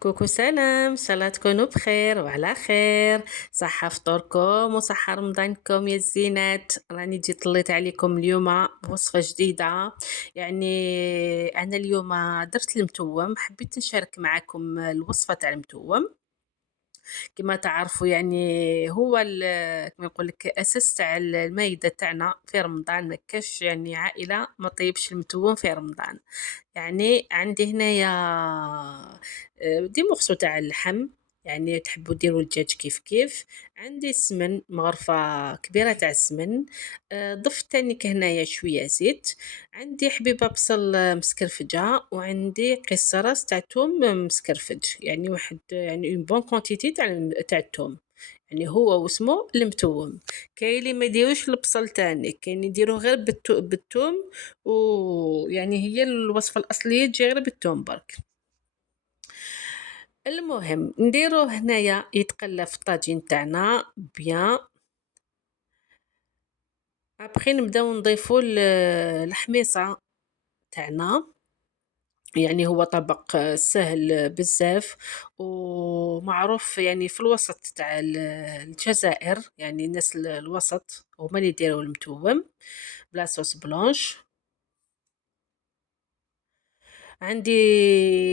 كوكو سلام، إن شاء الله تكونوا بخير وعلى خير. صحة فطوركم وصحة رمضانكم يا الزينات. راني جيت طليت عليكم اليوم بوصفة جديدة. يعني أنا اليوم درت المتوم، حبيت نشارك معاكم الوصفة تاع المتوم. كما تعرفوا يعني هو كما نقول لك أساس تاع المائدة تاعنا في رمضان. ما كاش يعني عائلة ما طيبش المتوم في رمضان. يعني عندي هنايا دي مورسو تاع اللحم، يعني تحبوا ديروا الدجاج كيف كيف. عندي السمن مغرفة كبيرة تاع السمن. ضفت تاني هنايا شوية زيت. عندي حبيبة بصل مسكرفجة، وعندي قص راس تاع توم مسكرفج، يعني واحد يعني اون بون كونتيتي تاع التوم. يعني هو واسمه المتوم. كاين اللي ما يديروش البصل تاني، كاين يديروه غير بالثوم. ويعني هي الوصفة الأصلية تجي غير بالثوم برك. المهم نديروه هنايا يتقلى في الطاجين تاعنا بيان. ابخي نبداو نضيفو الحميصة تاعنا. يعني هو طبق سهل بزاف ومعروف يعني في الوسط تاع الجزائر، يعني الناس الوسط هما اللي يديروا المتوم بلا صوص بلونش. عندي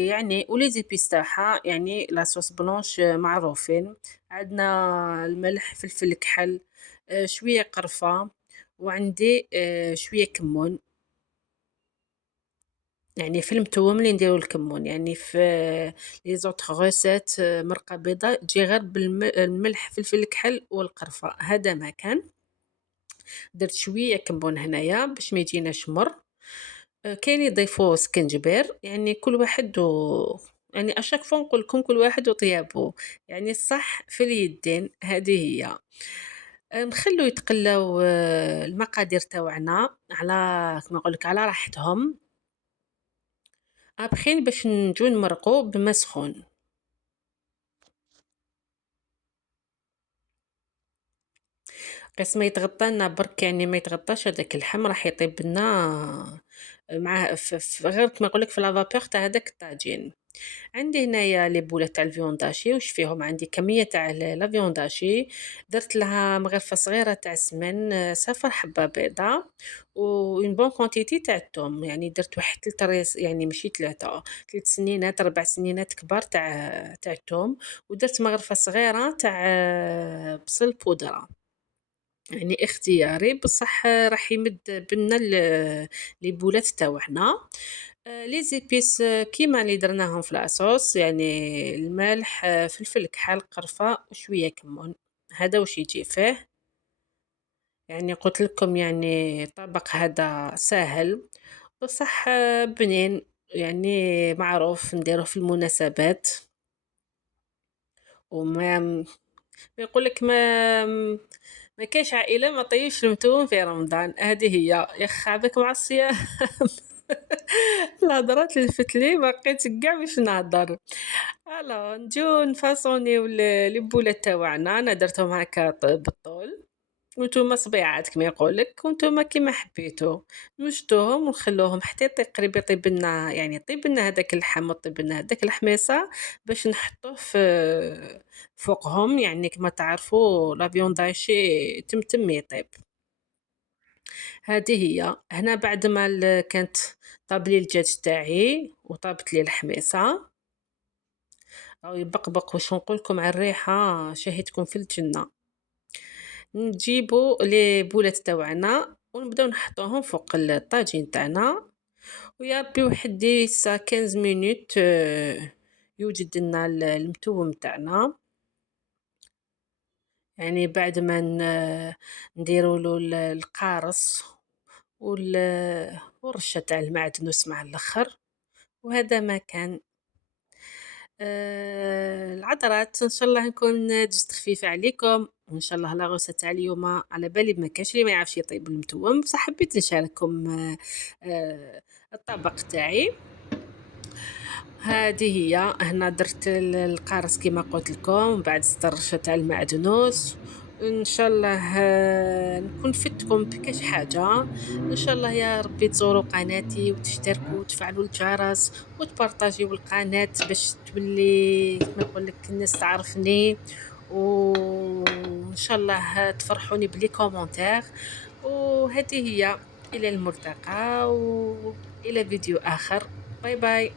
يعني ولي زيبيس تاعها، يعني لا صوص بلونش معروفين. عندنا الملح، فلفل كحل، شوية قرفة، وعندي شوية كمون. يعني في المتوم اللي نديرو الكمون، يعني في لي زوطخ غوسيت مرقة بيضا تجي غير الملح، فلفل الكحل والقرفة، هذا ما كان. درت شوية كمون هنايا باش ما يجيناش مر. كاين يضيفوا سكنجبير، يعني كل واحد يعني اشاك فوا نقول لكم كل واحد وطيابه. يعني الصح في اليدين، هذه هي. نخلو يتقلاو المقادير تاوعنا على كما نقول لك على راحتهم. ابخي باش نجو نمرقو بما سخون. قيس ما يتغطى لنا برك، يعني ما يتغطاش هذاك اللحم، راح يطيب لنا مع غير كما نقول لك في لافابور تاع هذاك الطاجين. عندي هنايا لي بولات تاع الفيونداشي، واش فيهم عندي كميه تاع لا فيونداشي. درت لها مغرفه صغيره تاع السمن، صفر حبه بيضه، و اون بون كونتيتي تاع الثوم. يعني درت واحد 3 ريس، يعني ماشي 3، 3 سنينات 4 سنينات كبار تاع الثوم. ودرت مغرفه صغيره تاع بصل بودره، يعني اختياري بصح راح يمد بنا لي بولات تاوعنا. لي زيبيس كيما اللي درناهم في لاصوص، يعني الملح، فلفل كحل، قرفة وشوية كمون. هذا واش يجي فيه. يعني قلت لكم يعني طبق هذا سهل بصح بنين، يعني معروف نديروه في المناسبات. وما يقول لك ما كاينش عائلة ما طيبش المتوم في رمضان، هذه هي. يا خابك مع الصيام. الهضرة تلفت لي ما بقيت كاع باش نهضر. نجيو نفاصونيو لي بولات تاوعنا. انا درتهم هكا بالطول، وانتوما صبيعات كما يقول لك، وانتوما كيما حبيتو. نوجدوهم ونخلوهم حتى قريب يطيب لنا، يعني يطيب لنا هذاك اللحم وطيب لنا هذاك الحميصه باش نحطوه في فوقهم. يعني كما تعرفوا لا فيوند هاشي تم يطيب. هذه هي. هنا بعد ما كانت طاب لي الدجاج تاعي وطابت لي الحميصه، راهو يبقبق. واش نقول لكم على الريحه شهيتكم في الجنه. نجيبو لي بولات تاوعنا ونبداو نحطوهم فوق الطاجين تاعنا، ويا ربي واحد 10 15 مينوت يوجد لنا المتوم تاعنا. يعني بعد ما نديروا له القارص والرشه تاع المعدنوس مع الاخر. وهذا ما كان. العذرات إن شاء الله نكون جست خفيفة عليكم، وإن شاء الله لا غوسة تاع اليوم على بالي ما كانش اللي ما يعرفش يطيب المتوم، بصح حبيت نشارككم الطبق تاعي. هذه هي. هنا درت القارص كما قلت لكم، بعد زدت الرشة تاع المعدنوس إن شاء الله نكون فدتكم بكاش حاجة. إن شاء الله يا ربي تزوروا قناتي وتشتركوا وتفعلوا الجرس وتبارطاجيو القناة باش تولي كما نقول لك الناس تعرفني، وإن شاء الله تفرحوني بلي كومونتير. وهذه هي، إلى الملتقى وإلى فيديو آخر. باي باي.